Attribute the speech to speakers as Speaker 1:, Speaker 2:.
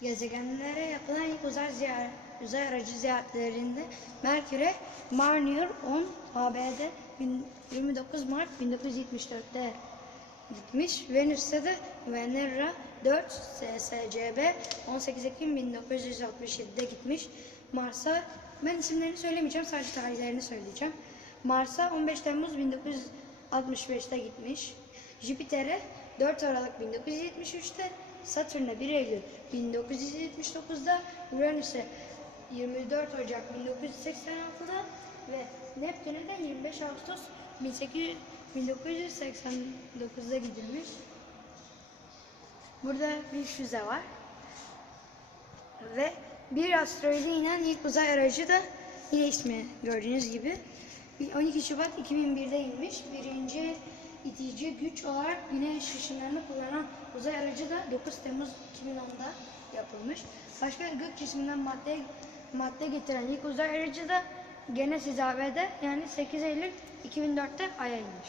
Speaker 1: Gezegenlere yapılan ilk uzay, ziyaret, uzay aracı ziyaretlerinde Merkür'e Mariner 10 ABD bin- 29 Mart 1974'te gitmiş. Venüs'te de Venera 4 SSCB 18 Ekim 1967'de gitmiş. Mars'a ben isimlerini söylemeyeceğim sadece tarihlerini söyleyeceğim. Mars'a 15 Temmuz 1965'te gitmiş. Jüpiter'e 4 Aralık 1973'te, Satürn'e 1 Eylül 1979'da, Uranüs'e 24 Ocak 1986'da ve Neptün'e de 25 Ağustos 1800 1989'da gidilmiş. Burada bir füze var. Ve bir asteroide inen ilk uzay aracı da yine ismi gördüğünüz gibi 12 Şubat 2001'de inmiş. Birinci itici güç olarak güneş ışınlarını kullanan uzay aracı da 9 Temmuz 2010'da yapılmış. Başka gök cisminden madde madde getiren ilk uzay aracı da gene AB'de yani 8 Eylül 2004'te Ay'a inmiş.